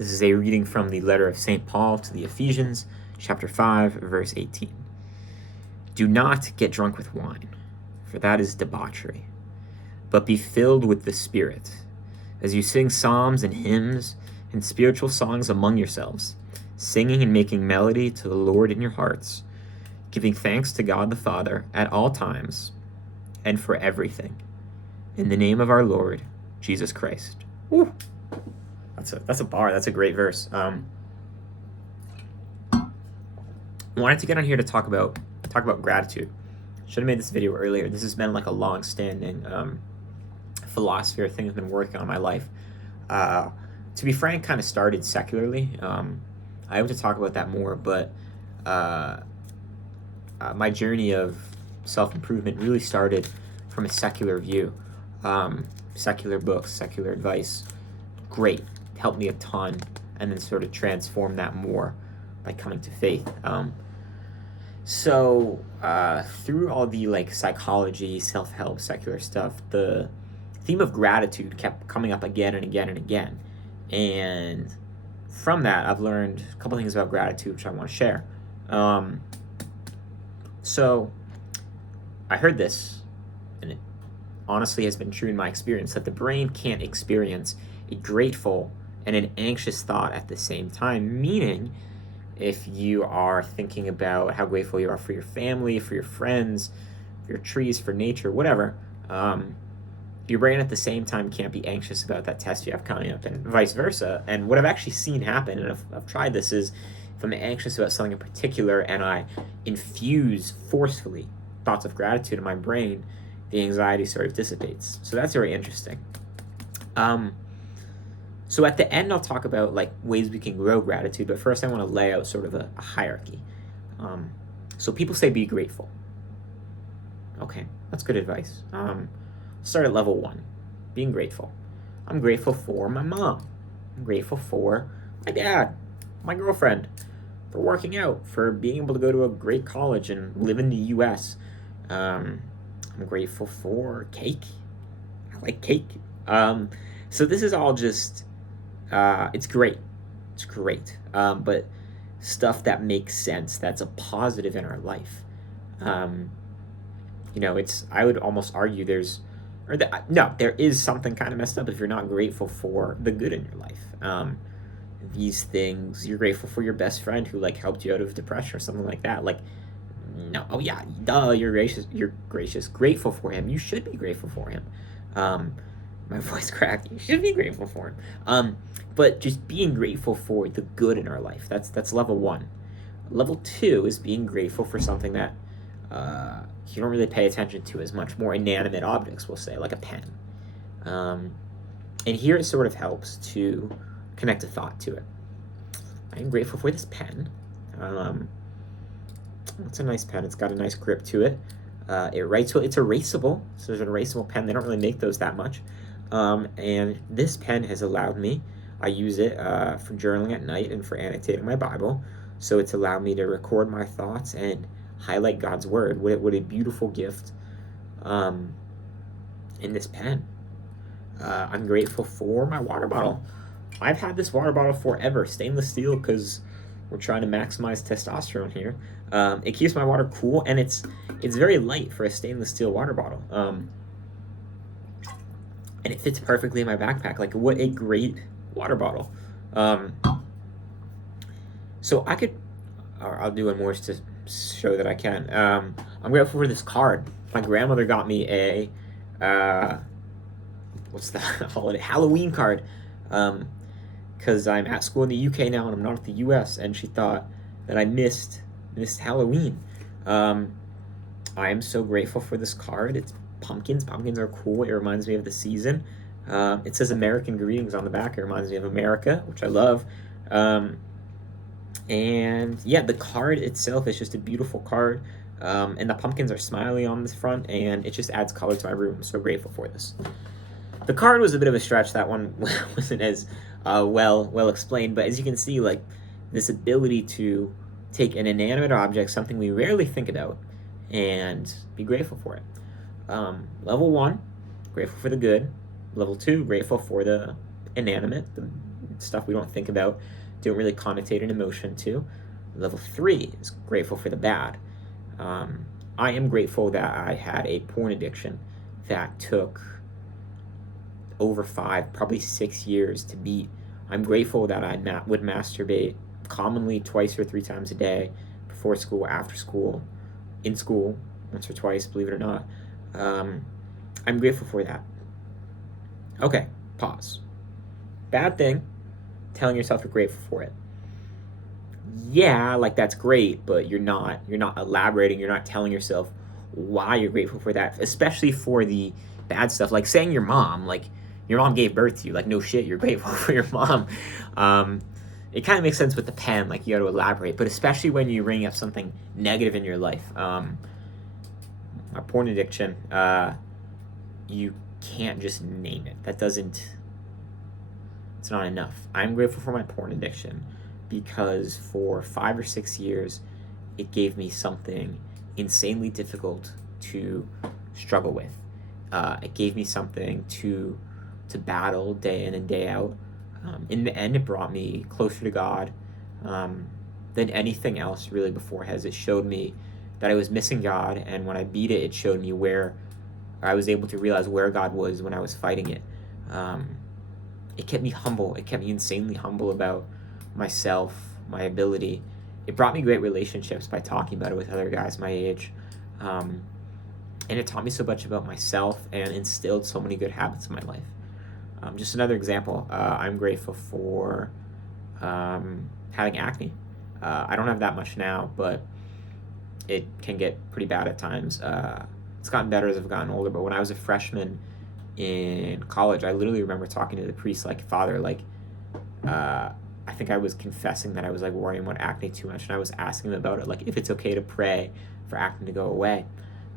This is a reading from the letter of St. Paul to the Ephesians, chapter 5, verse 18. Do not get drunk with wine, for that is debauchery, but be filled with the Spirit, as you sing psalms and hymns and spiritual songs among yourselves, singing and making melody to the Lord in your hearts, giving thanks to God the Father at all times and for everything, in the name of our Lord Jesus Christ. Woo. That's a bar. That's a great verse. Wanted to get on here to talk about gratitude. Should have made this video earlier. This has been like a long-standing philosophy or thing I've been working on in my life. To be frank, kind of started secularly. I hope to talk about that more, but my journey of self-improvement really started from a secular view. Secular books, secular advice, great, helped me a ton, and then sort of transform that more by coming to faith. So through all the like psychology, self-help, secular stuff, the theme of gratitude kept coming up again and again and again. And from that, I've learned a couple things about gratitude, which I want to share. So I heard this, and it honestly has been true in my experience, that the brain can't experience a grateful and an anxious thought at the same time, meaning if you are thinking about how grateful you are for your family, for your friends, for your trees, for nature, whatever, your brain at the same time can't be anxious about that test you have coming up, and vice versa. And what I've actually seen happen, and I've tried this, is if I'm anxious about something in particular and I infuse forcefully thoughts of gratitude in my brain, the anxiety sort of dissipates. So that's very interesting. So at the end, I'll talk about like ways we can grow gratitude, but first I want to lay out sort of a hierarchy. So people say be grateful. Okay, that's good advice. Start at level 1, being grateful. I'm grateful for my mom. I'm grateful for my dad, my girlfriend, for working out, for being able to go to a great college and live in the US. I'm grateful for cake. I like cake. So this is all just, it's great. It's great. But stuff that makes sense, that's a positive in our life. I would almost argue there is something kind of messed up if you're not grateful for the good in your life. These things, you're grateful for your best friend who like helped you out of depression or something like that. Like, no, oh yeah, duh, you're grateful for him. You should be grateful for him. My voice cracked. You should be grateful for him. But just being grateful for the good in our life, that's level 1. Level 2 is being grateful for something that you don't really pay attention to as much, more inanimate objects, we'll say, like a pen. And here it sort of helps to connect a thought to it. I'm grateful for this pen. It's a nice pen. It's got a nice grip to it. It writes well. It's erasable, so there's an erasable pen. They don't really make those that much. And this pen has allowed me, I use it for journaling at night and for annotating my Bible. So it's allowed me to record my thoughts and highlight God's word. What a beautiful gift in this pen. I'm grateful for my water bottle. I've had this water bottle forever, stainless steel, because we're trying to maximize testosterone here. It keeps my water cool, and it's very light for a stainless steel water bottle. And it fits perfectly in my backpack. Like, what a great water bottle. So I'll do one more to show that I can. I'm grateful for this card. My grandmother got me a, what's that holiday? Halloween card. Because I'm at school in the UK now and I'm not at the US, and she thought that I missed Halloween. I am so grateful for this card. It's pumpkins. Pumpkins are cool. It reminds me of the season. It says American greetings on the back. It reminds me of America, which I love. And yeah, the card itself is just a beautiful card. And the pumpkins are smiley on the front, and it just adds color to my room. I'm so grateful for this. The card was a bit of a stretch. That one wasn't as well explained, but as you can see, like, this ability to take an inanimate object, something we rarely think about, and be grateful for it. Level 1, grateful for the good. Level 2, grateful for the inanimate, the stuff we don't think about, don't really connotate an emotion to. Level 3 is grateful for the bad. I am grateful that I had a porn addiction that took over 5, probably 6 years to beat. I'm grateful that I would masturbate commonly 2 or 3 times a day, before school, after school, in school, once or twice, believe it or not. I'm grateful for that. Okay, pause. Bad thing, telling yourself you're grateful for it. Yeah, like that's great, but you're not elaborating, you're not telling yourself why you're grateful for that, especially for the bad stuff, like saying your mom gave birth to you, like no shit, you're grateful for your mom. It kind of makes sense with the pen, like you got to elaborate, but especially when you bring up something negative in your life. A porn addiction, you can't just name it. It's not enough. I'm grateful for my porn addiction because for 5 or 6 years, it gave me something insanely difficult to struggle with. It gave me something to battle day in and day out. In the end, it brought me closer to God than anything else really before has. It showed me that I was missing God, and when I beat it, it showed me where I was able to realize where God was when I was fighting it. It kept me humble. It kept me insanely humble about myself, my ability. It brought me great relationships by talking about it with other guys my age. And it taught me so much about myself and instilled so many good habits in my life. Just another example, I'm grateful for having acne. I don't have that much now, but it can get pretty bad at times. It's gotten better as I've gotten older, but when I was a freshman in college, I literally remember talking to the priest like, Father, like, I think I was confessing that I was like worrying about acne too much, and I was asking him about it, like if it's okay to pray for acne to go away.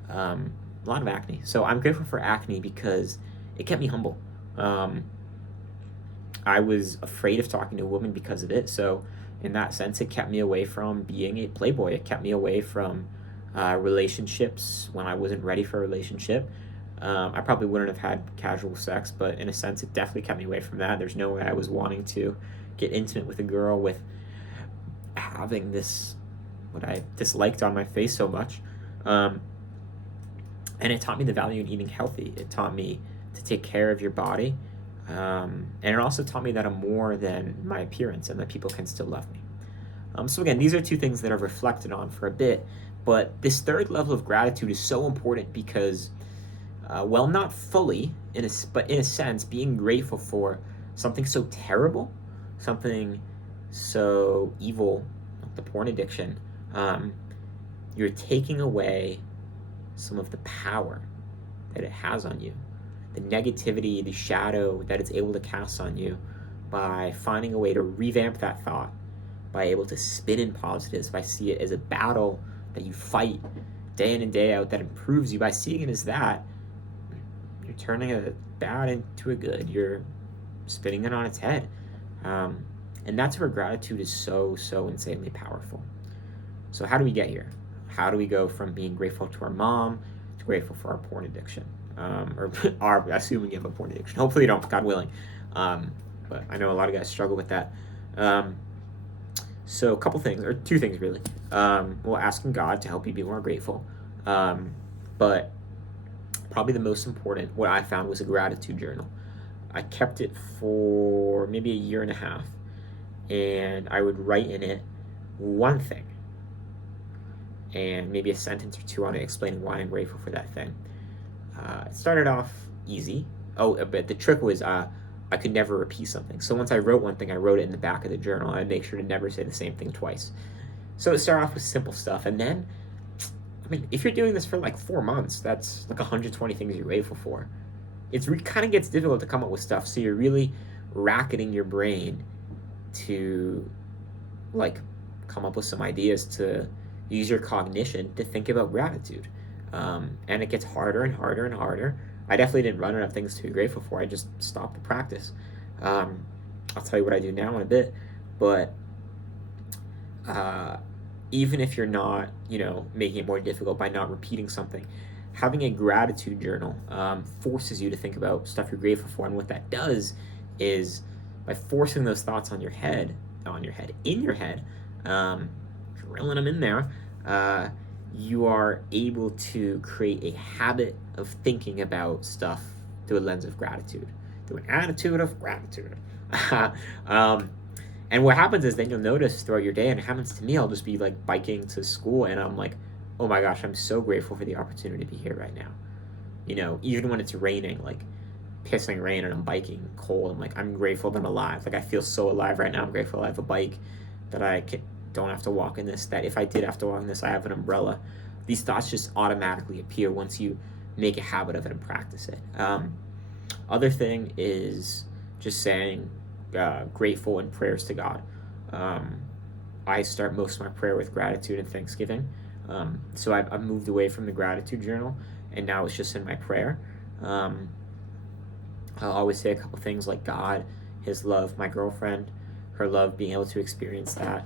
A lot of acne. So I'm grateful for acne because it kept me humble. I was afraid of talking to a woman because of it. So in that sense, it kept me away from being a playboy. It kept me away from relationships when I wasn't ready for a relationship. I probably wouldn't have had casual sex, but in a sense, it definitely kept me away from that. There's no way I was wanting to get intimate with a girl with having this, what I disliked on my face so much. And it taught me the value in eating healthy. It taught me to take care of your body. And it also taught me that I'm more than my appearance and that people can still love me. So again, these are 2 things that I've reflected on for a bit, but this third level of gratitude is so important because, well, not fully, but in a sense, being grateful for something so terrible, something so evil, like the porn addiction, you're taking away some of the power that it has on you, the negativity, the shadow that it's able to cast on you by finding a way to revamp that thought, by able to spin in positives, by see it as a battle that you fight day in and day out that improves you. By seeing it as that, you're turning a bad into a good. You're spinning it on its head. And that's where gratitude is so, so insanely powerful. So how do we get here? How do we go from being grateful to our mom to grateful for our porn addiction? Or assuming you have a porn addiction. Hopefully you don't, God willing. But I know a lot of guys struggle with that. So a couple things, or 2 things really. Well, asking God to help you be more grateful. But probably the most important, what I found, was a gratitude journal. I kept it for maybe a year and a half, and I would write in it one thing and maybe a sentence or 2 on it explaining why I'm grateful for that thing. It started off easy. Oh, but the trick was I could never repeat something. So once I wrote one thing, I wrote it in the back of the journal. I'd make sure to never say the same thing twice. So it started off with simple stuff. And then, I mean, if you're doing this for like 4 months, that's like 120 things you're grateful for. It kind of gets difficult to come up with stuff. So you're really racketing your brain to like come up with some ideas, to use your cognition to think about gratitude. And it gets harder and harder and harder. I definitely didn't run enough things to be grateful for. I just stopped the practice. I'll tell you what I do now in a bit, but even if you're not, making it more difficult by not repeating something, having a gratitude journal forces you to think about stuff you're grateful for. And what that does is by forcing those thoughts in your head, drilling them in there, you are able to create a habit of thinking about stuff through a lens of gratitude, through an attitude of gratitude. And what happens is then you'll notice throughout your day, and it happens to me, I'll just be like biking to school and I'm like, oh my gosh, I'm so grateful for the opportunity to be here right now. Even when it's raining, like pissing rain, and I'm biking cold, I'm like, I'm grateful that I'm alive. Like, I feel so alive right now. I'm grateful I have a bike, that don't have to walk in this, that if I did have to walk in this, I have an umbrella. These thoughts just automatically appear once you make a habit of it and practice it. Other thing is just saying grateful in prayers to God. I start most of my prayer with gratitude and thanksgiving. So I've moved away from the gratitude journal, and now it's just in my prayer. I'll always say a couple things like God, His love, my girlfriend, her love, being able to experience that.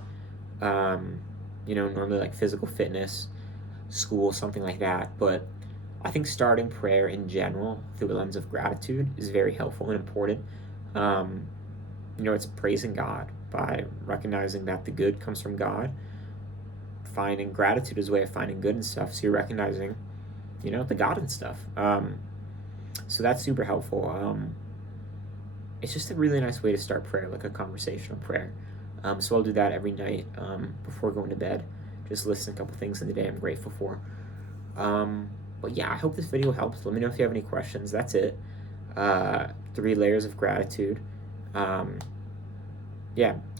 Normally like physical fitness, school, something like that. But I think starting prayer in general through a lens of gratitude is very helpful and important. It's praising God by recognizing that the good comes from God. Finding gratitude is a way of finding good and stuff. So you're recognizing, the God and stuff. So that's super helpful. It's just a really nice way to start prayer, like a conversational prayer. So I'll do that every night before going to bed. Just listen a couple things in the day I'm grateful for. But yeah, I hope this video helps. Let me know if you have any questions. That's it. 3 layers of gratitude.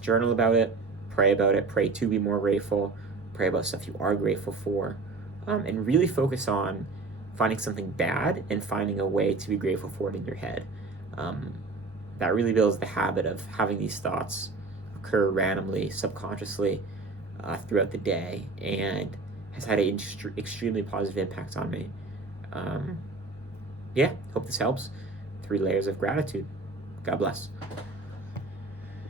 Journal about it. Pray about it. Pray to be more grateful. Pray about stuff you are grateful for. And really focus on finding something bad and finding a way to be grateful for it in your head. That really builds the habit of having these thoughts occur randomly, subconsciously throughout the day, and has had an extremely positive impact on me. Hope this helps. 3 layers of gratitude. God bless.